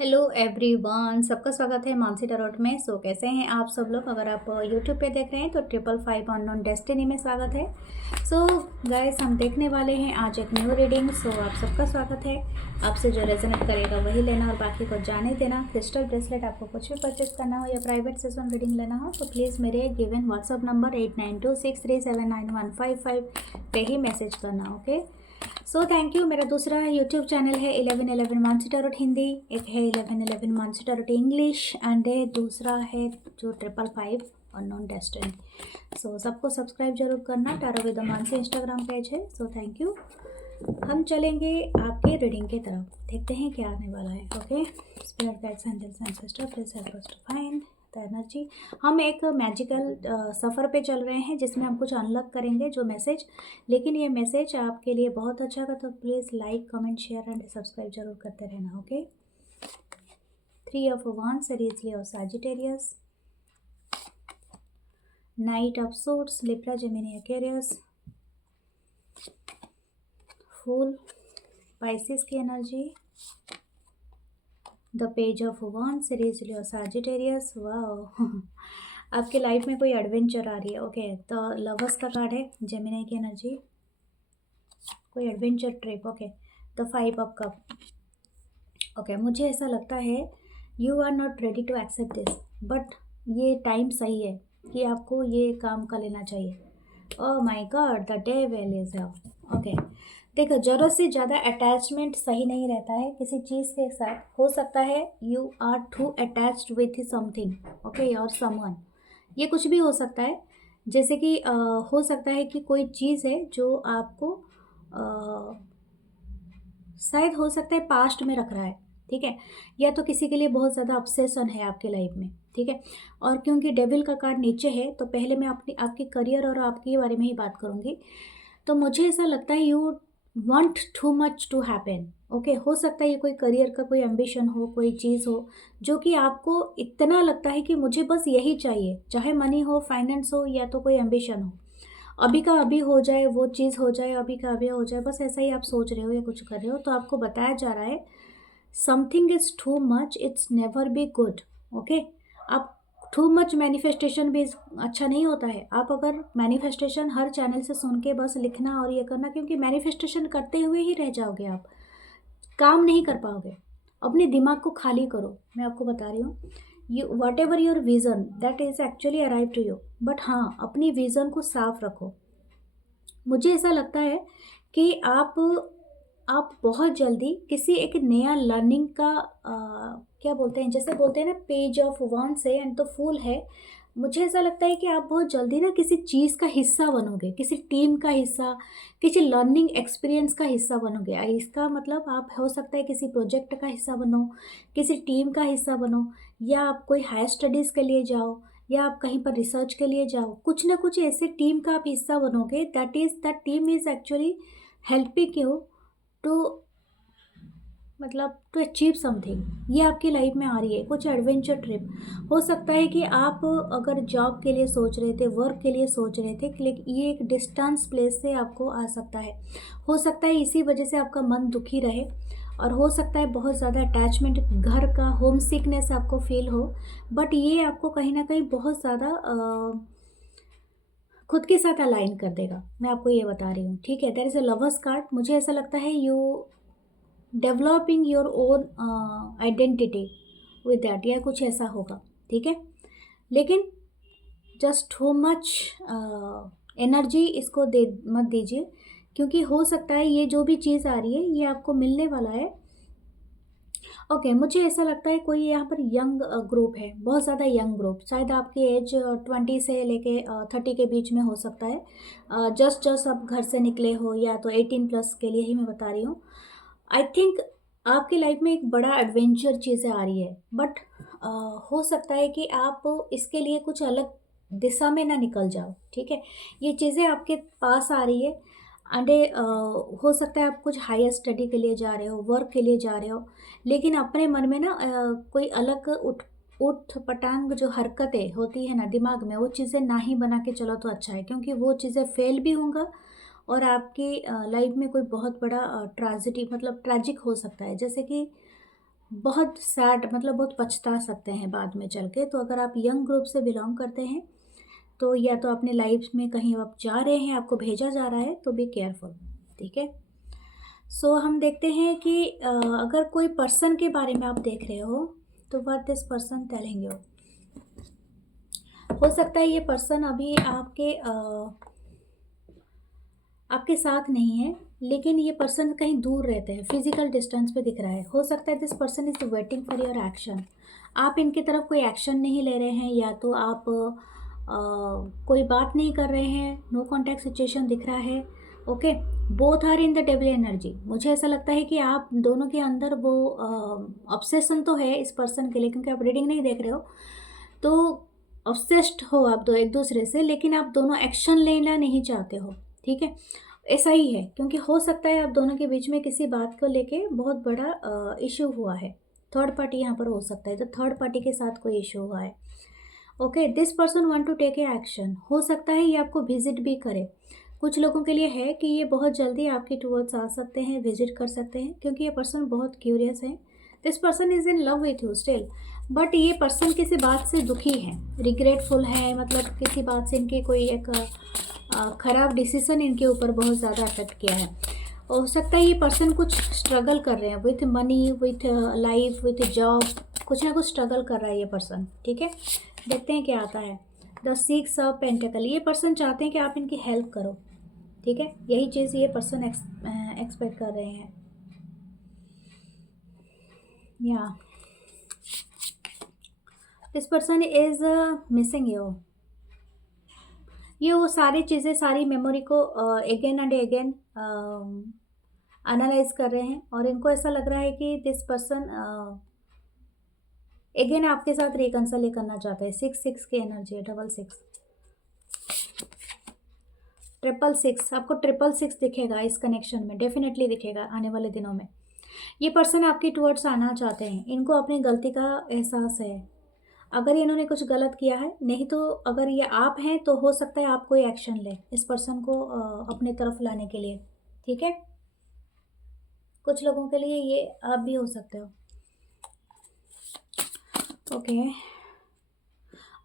Hello everyone, सबका स्वागत है मानसी टैरोट में। कैसे हैं आप सब लोग? अगर आप यूट्यूब पे देख रहे हैं तो 555 अननोन डेस्टिनी में स्वागत है। गाइस, हम देखने वाले हैं आज एक न्यू रीडिंग। आप सबका स्वागत है। आपसे जो रेजोनेट करेगा वही लेना और बाकी को जाने देना। क्रिस्टल ब्रेसलेट आपको कुछ भी परचेस करना हो या प्राइवेट सेशन रीडिंग लेना हो तो प्लीज़ मेरे गिवन व्हाट्सअप नंबर 8926379155 पे ही मैसेज करना। Okay, thank you. मेरा दूसरा यूट्यूब चैनल है 1111 मानसी टैरोट हिंदी, एक है 1111 मानसी टैरोट इंग्लिश एंड दूसरा है जो 555 अननोन डेस्टिनी। सबको सब्सक्राइब जरूर करना। Tarot with Mansi Instagram page है। Thank you. हम चलेंगे आपके रीडिंग की तरफ, देखते हैं क्या आने वाला है। Okay, spirit guides, angels and sister, please help us to find the energy. हम एक मैजिकल सफ़र पे चल रहे हैं जिसमें हम कुछ अनलॉक करेंगे जो मैसेज, लेकिन ये मैसेज आपके लिए बहुत अच्छा होगा तो please like, comment, share and subscribe जरूर करते रहना। Okay, 3 of Wands, Aries, Leo, Sagittarius, Knight of Swords, Libra, Gemini, Aquarius, fool, Pisces की energy, the page of wands, series Leo, Sagittarius. वाह आपके लाइफ में कोई एडवेंचर आ रही है। ओके, तो लवर्स का कार्ड है, जेमिनी की एनर्जी, कोई adventure trip. Okay, the 5 of cup. Okay, मुझे ऐसा लगता है you are not ready to accept this, but ये टाइम सही है कि आपको ये काम कर लेना चाहिए। Oh my god, the devil is out. Okay, देखो, ज़रूरत से ज़्यादा अटैचमेंट सही नहीं रहता है किसी चीज़ के साथ। हो सकता है you are too attached with something, okay, और समवन। ये कुछ भी हो सकता है, जैसे कि हो सकता है कि कोई चीज़ है जो आपको शायद हो सकता है पास्ट में रख रहा है, ठीक है, या तो किसी के लिए बहुत ज़्यादा ऑब्सेशन है आपके लाइफ में, ठीक है। और क्योंकि डेविल का कार्ड नीचे है तो पहले मैं आपके करियर और आपके बारे में ही बात करूँगी। तो मुझे ऐसा लगता है you want too much to happen. Okay, हो सकता है ये कोई करियर का कोई एम्बिशन हो, कोई चीज़ हो जो कि आपको इतना लगता है कि मुझे बस यही चाहिए, चाहे मनी हो, फाइनेंस हो या तो कोई एम्बिशन हो, अभी का अभी हो जाए, वो चीज़ हो जाए, अभी का अभी हो जाए, बस ऐसा ही आप सोच रहे हो या कुछ कर रहे हो। तो आपको बताया जा रहा है something is too much, it's never be good. Okay, आप टू मच मैनिफेस्टेशन भी अच्छा नहीं होता है। आप अगर मैनिफेस्टेशन हर चैनल से सुन के बस लिखना और ये करना, क्योंकि मैनिफेस्टेशन करते हुए ही रह जाओगे, आप काम नहीं कर पाओगे। अपने दिमाग को खाली करो, मैं आपको बता रही हूँ। You whatever your vision that is actually arrive to you, but हाँ, अपनी विज़न को साफ रखो। मुझे ऐसा लगता है कि आप बहुत जल्दी किसी एक नया लर्निंग का क्या बोलते हैं, जैसे बोलते हैं ना, पेज ऑफ वन से एंड तो फूल है। मुझे ऐसा लगता है कि आप बहुत जल्दी ना किसी चीज़ का हिस्सा बनोगे, किसी टीम का हिस्सा, किसी लर्निंग एक्सपीरियंस का हिस्सा बनोगे। इसका मतलब आप, हो सकता है किसी प्रोजेक्ट का हिस्सा बनो, किसी टीम का हिस्सा बनो, या आप कोई हायर स्टडीज़ के लिए जाओ, या आप कहीं पर रिसर्च के लिए जाओ। कुछ ना कुछ ऐसे टीम का आप हिस्सा बनोगे, that team is actually helping you to, मतलब टू अचीव समथिंग। ये आपकी लाइफ में आ रही है, कुछ एडवेंचर ट्रिप। हो सकता है कि आप अगर जॉब के लिए सोच रहे थे, वर्क के लिए सोच रहे थे, लेकिन ये एक डिस्टेंस प्लेस से आपको आ सकता है। हो सकता है इसी वजह से आपका मन दुखी रहे, और हो सकता है बहुत ज़्यादा अटैचमेंट, घर का होम सिकनेस आपको फील हो, बट ये आपको कहीं ना कहीं बहुत ज़्यादा खुद के साथ अलाइन कर देगा। मैं आपको ये बता रही हूँ, ठीक है। There is a lovers card. मुझे ऐसा लगता है you developing your own identity with that, या कुछ ऐसा होगा, ठीक है। लेकिन जस्ट टू मच एनर्जी इसको दे मत दीजिए, क्योंकि हो सकता है ये जो भी चीज़ आ रही है ये आपको मिलने वाला है। ओके, मुझे ऐसा लगता है कोई यहाँ पर यंग ग्रुप है, बहुत ज़्यादा यंग ग्रुप, शायद आपकी एज 20 से लेके 30 के बीच में हो सकता है। जस्ट आप घर से निकले हो, या तो 18+ के लिए ही मैं बता रही हूँ। आई थिंक आपकी लाइफ में एक बड़ा एडवेंचर चीज़ें आ रही है, बट हो सकता है कि आप इसके लिए कुछ अलग दिशा में ना निकल जाओ, ठीक है। ये चीज़ें आपके पास आ रही है, एंड हो सकता है आप कुछ हायर स्टडी के लिए जा रहे हो, वर्क के लिए जा रहे हो, लेकिन अपने मन में ना कोई अलग उठ पटांग जो हरकतें होती है ना दिमाग में, वो चीज़ें ना ही बना के चलो तो अच्छा है, क्योंकि वो चीज़ें फेल भी होंगी और आपकी लाइफ में कोई बहुत बड़ा ट्रेजेडी, मतलब ट्रैजिक हो सकता है। जैसे कि बहुत सैड, मतलब बहुत पछता सकते हैं बाद में चल के। तो अगर आप यंग ग्रुप से बिलोंग करते हैं तो या तो अपने लाइफ में कहीं आप जा रहे हैं, आपको भेजा जा रहा है, तो बी केयरफुल, ठीक है। सो हम देखते हैं कि अगर कोई पर्सन के बारे में आप देख रहे हो तो what this person telling you. हो सकता है ये पर्सन अभी आपके साथ नहीं है, लेकिन ये पर्सन कहीं दूर रहते हैं, फिजिकल डिस्टेंस पे दिख रहा है। हो सकता है this person is waiting for your action. आप इनकी तरफ कोई एक्शन नहीं ले रहे हैं, या तो आप कोई बात नहीं कर रहे हैं, नो कॉन्टैक्ट सिचुएशन दिख रहा है। Okay, both are in the devil energy. मुझे ऐसा लगता है कि आप दोनों के अंदर वो ऑब्सेशन तो है इस पर्सन के लिए, क्योंकि आप रीडिंग नहीं देख रहे हो, तो ऑब्सेस्ड हो आप दो एक दूसरे से, लेकिन आप दोनों एक्शन लेना नहीं चाहते हो, ठीक है। ऐसा ही है, क्योंकि हो सकता है आप दोनों के बीच में किसी बात को लेके बहुत बड़ा इश्यू हुआ है। थर्ड पार्टी यहाँ पर हो सकता है, तो थर्ड पार्टी के साथ कोई इश्यू हुआ है। Okay, this person want to take a action. हो सकता है ये आपको विजिट भी करे। कुछ लोगों के लिए है कि ये बहुत जल्दी आपके टूवर्ड्स आ सकते हैं, विजिट कर सकते हैं, क्योंकि ये पर्सन बहुत क्यूरियस है। This person is in love with you still, but ये पर्सन किसी बात से दुखी है, रिग्रेटफुल है, मतलब किसी बात से इनके कोई एक ख़राब डिसीजन इनके ऊपर बहुत ज़्यादा अफेक्ट किया है। हो सकता है ये पर्सन कुछ स्ट्रगल कर रहे हैं with money, with life, with job, कुछ ना कुछ स्ट्रगल कर रहा है ये पर्सन, ठीक है। देखते हैं क्या आता है। द सिक्स ऑफ पेंटिकल, ये पर्सन चाहते हैं कि आप इनकी हेल्प करो, ठीक है। यही चीज़ ये पर्सन एक्सपेक्ट कर रहे हैं, या this person is missing you. ये वो सारी चीज़ें, सारी मेमोरी को अगेन एंड अगेन एनालाइज कर रहे हैं, और इनको ऐसा लग रहा है कि दिस पर्सन अगेन आपके साथ रिकंसिल करना चाहता है। 6 की एनर्जी है, 6 6 आपको 6 दिखेगा इस कनेक्शन में, डेफिनेटली दिखेगा आने वाले दिनों में। ये पर्सन आपके टुवर्ड्स आना चाहते हैं, इनको अपनी गलती का एहसास है। अगर इन्होंने कुछ गलत किया है, नहीं तो अगर ये आप हैं तो हो सकता है आप कोई एक्शन ले इस पर्सन को अपने तरफ लाने के लिए, ठीक है। कुछ लोगों के लिए ये आप भी हो सकते हो। ओके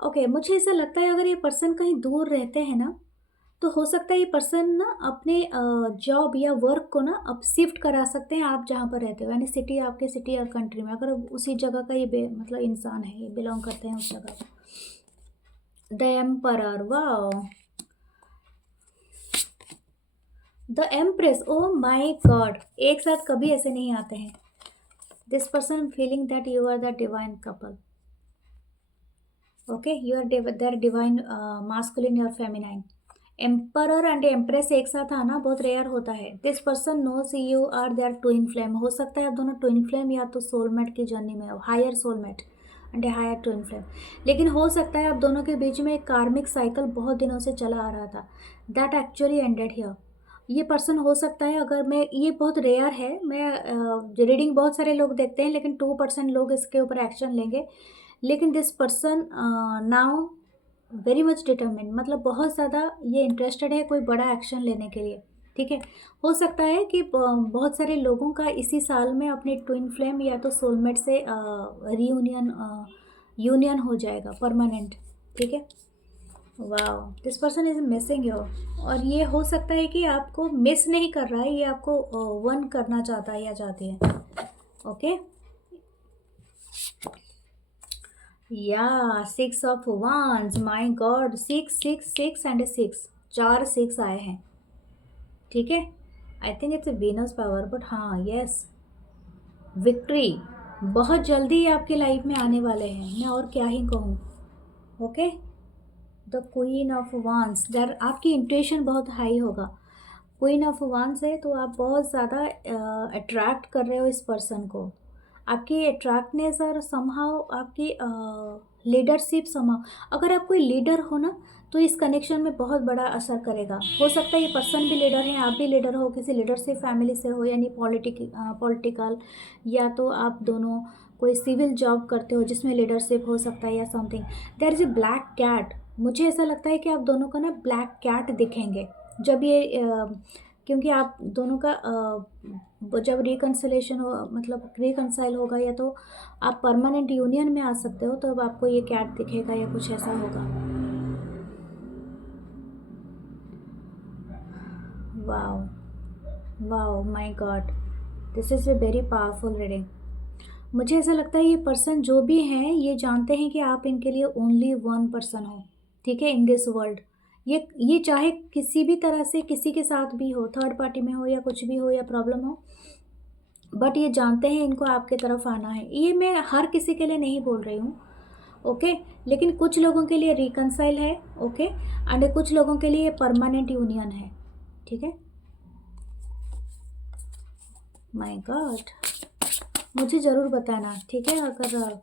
ओके, मुझे ऐसा लगता है अगर ये पर्सन कहीं दूर रहते हैं ना, तो हो सकता है ये पर्सन ना अपने जॉब या वर्क को ना अब शिफ्ट करा सकते हैं आप जहाँ पर रहते हो, यानी सिटी, आपके सिटी या कंट्री में, अगर उसी जगह का ये मतलब इंसान है, ये बिलोंग करते हैं उस जगह। The emperor, wow, the empress, oh my god, एक साथ कभी ऐसे नहीं आते हैं। This person feeling that you are the divine couple. Okay, you are their divine masculine और फेमिनाइन। एम्परर एंड एम्प्रेस एक साथ आना बहुत रेयर होता है। This person knows you are their twin flame. हो सकता है आप दोनों ट्विन फ्लेम या तो सोलमेट की जर्नी में हो, higher soulmate and higher twin flame. लेकिन हो सकता है आप दोनों के बीच में एक कार्मिक साइकिल बहुत दिनों से चला आ रहा था, दैट एक्चुअली एंडेड हियर। ये पर्सन हो सकता है, अगर मैं, ये बहुत रेयर है, मैं रीडिंग बहुत सारे लोग देखते हैं, लेकिन 2% लोग इसके ऊपर एक्शन लेंगे। लेकिन this person now very much determine, मतलब बहुत ज़्यादा ये इंटरेस्टेड है कोई बड़ा एक्शन लेने के लिए, ठीक है। हो सकता है कि बहुत सारे लोगों का इसी साल में अपने ट्विन फ्लेम या तो सोलमेट से यूनियन हो जाएगा परमानेंट, ठीक है। Wow, this person is missing you, और ये हो सकता है कि आपको मिस नहीं कर रहा है, ये आपको वन करना चाहता है या चाहती है। ओके, या 6 of wands, my God, 6 and 6, 4 6 आए हैं, ठीक है। I think it's Venus power, but हाँ, यस, विक्ट्री बहुत जल्दी ही आपकी लाइफ में आने वाले हैं, मैं और क्या ही कहूँ। Okay, the queen of wands, दर आपकी इंट्यूशन बहुत हाई होगा। क्वीन ऑफ wands है, तो आप बहुत ज़्यादा अट्रैक्ट कर रहे हो इस पर्सन को। आपकी अट्रैक्टनेस और समहाउ आपकी लीडरशिप समहाउ, अगर आप कोई लीडर हो ना, तो इस कनेक्शन में बहुत बड़ा असर करेगा। हो सकता है ये पर्सन भी लीडर है, आप भी लीडर हो, किसी लीडरशिप फैमिली से हो, यानी पॉलिटिकल, या तो आप दोनों कोई सिविल जॉब करते हो जिसमें लीडरशिप हो सकता है या something. There is a black cat, मुझे ऐसा लगता है कि आप दोनों को ना ब्लैक कैट दिखेंगे जब ये क्योंकि आप दोनों का जब रिकन्सिलेशन हो, मतलब रिकन्साइल होगा, या तो आप परमानेंट यूनियन में आ सकते हो, तो अब आपको ये कैट दिखेगा या कुछ ऐसा होगा। Wow, wow, my God, this is a very powerful reading. मुझे ऐसा लगता है ये पर्सन जो भी हैं ये जानते हैं कि आप इनके लिए ओनली वन पर्सन हो, ठीक है, इन दिस वर्ल्ड। ये चाहे किसी भी तरह से किसी के साथ भी हो, थर्ड पार्टी में हो या कुछ भी हो या प्रॉब्लम हो, बट ये जानते हैं इनको आपके तरफ आना है। ये मैं हर किसी के लिए नहीं बोल रही हूँ, ओके, लेकिन कुछ लोगों के लिए रिकन्साइल है, ओके, एंड कुछ लोगों के लिए परमानेंट यूनियन है, ठीक है। माय गॉड, मुझे ज़रूर बताना, ठीक है, अगर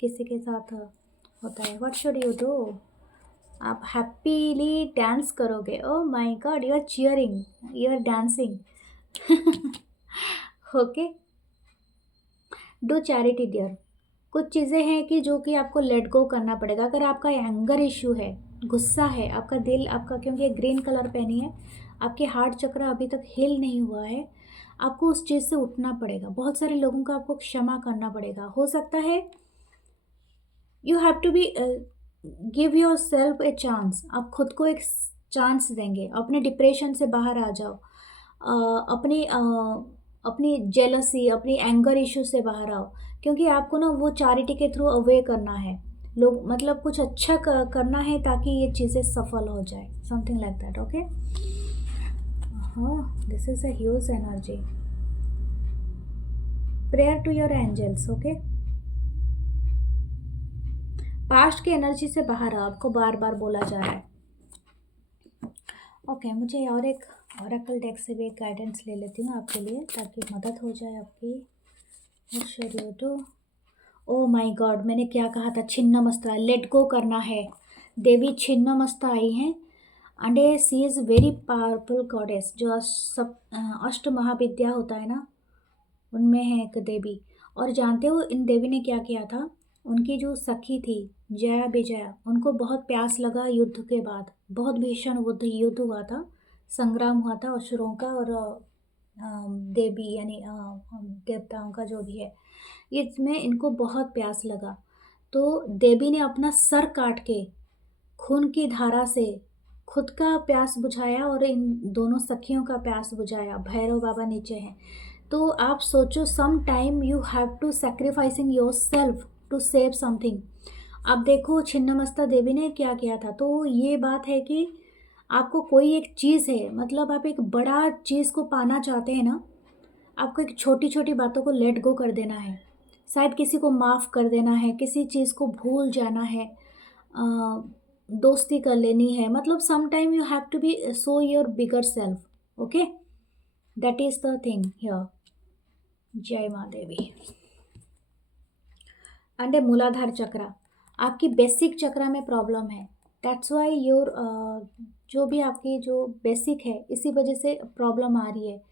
किसी के साथ होता है। What should you do? आप हैप्पीली डांस करोगे। Oh my god, you are cheering, you are dancing. Okay, do charity dear. कुछ चीज़ें हैं कि जो कि आपको लेट गो करना पड़ेगा। अगर आपका एंगर इश्यू है, गुस्सा है, आपका दिल, आपका, क्योंकि ग्रीन कलर पहनी है, आपके हार्ट चक्र अभी तक हील नहीं हुआ है, आपको उस चीज़ से उठना पड़ेगा। बहुत सारे लोगों को आपको क्षमा करना पड़ेगा। हो सकता है you have to be give yourself a chance. आप खुद को एक चांस देंगे, अपने डिप्रेशन से बाहर आ जाओ, अपनी जेलसी, अपनी एंगर इश्यू से बाहर आओ, क्योंकि आपको ना वो चैरिटी के थ्रू अवे करना है। लोग, मतलब कुछ अच्छा करना है ताकि ये चीज़ें सफल हो जाए, समथिंग लाइक दैट, ओके। हाँ, this is a huge energy. Prayer to your angels, okay. Past की एनर्जी से बाहर आओ, आपको बार बार बोला जा रहा है, ओके। मुझे और एक ओरेकल डेक से भी एक गाइडेंस ले लेती हूँ आपके लिए, ताकि मदद हो जाए आपकी। तो ओ माय गॉड, मैंने क्या कहा था, छिन्नमस्ता, लेट गो करना है। देवी छिन्नमस्ता आई हैं, and she is very powerful goddess, जो अष्ट महाविद्या होता है ना, उनमें है एक देवी। और जानते हो इन देवी ने क्या किया था? उनकी जो सखी थी जया विजया, उनको बहुत प्यास लगा युद्ध के बाद, बहुत भीषण युद्ध हुआ था, संग्राम हुआ था असुरों का और देवी यानी देवताओं का, जो भी है, इसमें इनको बहुत प्यास लगा। तो देवी ने अपना सर काट के खून की धारा से खुद का प्यास बुझाया और इन दोनों सखियों का प्यास बुझाया। भैरव बाबा नीचे हैं। तो आप सोचो, some time you have to sacrificing yourself to save something. अब देखो छिन्नमस्ता देवी ने क्या किया था। तो ये बात है कि आपको कोई एक चीज़ है, मतलब आप एक बड़ा चीज़ को पाना चाहते हैं ना, आपको एक छोटी छोटी बातों को लेट गो कर देना है। शायद किसी को माफ़ कर देना है, किसी चीज़ को भूल जाना है, दोस्ती कर लेनी है। मतलब some time you have to be so your bigger self, okay, that is the thing here. जय माँ देवी। एंड मूलाधार चक्रा, आपकी बेसिक चक्रा में प्रॉब्लम है। दैट्स वाई योर जो भी आपकी जो बेसिक है, इसी वजह से प्रॉब्लम आ रही है,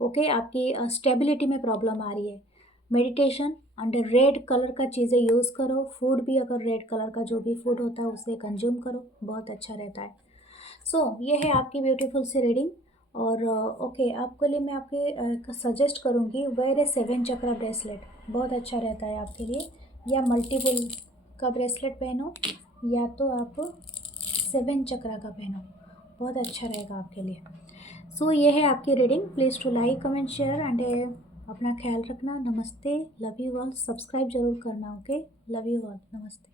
ओके। आपकी स्टेबिलिटी में प्रॉब्लम आ रही है। मेडिटेशन एंड रेड कलर का चीज़ें यूज़ करो। फूड भी अगर रेड कलर का जो भी फूड होता है उसे कंज्यूम करो, बहुत अच्छा रहता है। सो ये है आपकी ब्यूटीफुल सी रीडिंग। और ओके, आपके लिए मैं आपके सजेस्ट करूँगी वेयर ए 7 चक्रा ब्रेसलेट, बहुत अच्छा रहता है आपके लिए। या मल्टीपल का ब्रेसलेट पहनो, या तो आप 7 चक्रा का पहनो, बहुत अच्छा रहेगा आपके लिए। सो ये है आपकी reading. Please to like, comment, share and अपना ख्याल रखना। नमस्ते, लव यू ऑल। सब्सक्राइब जरूर करना, ओके। लव यू ऑल, नमस्ते।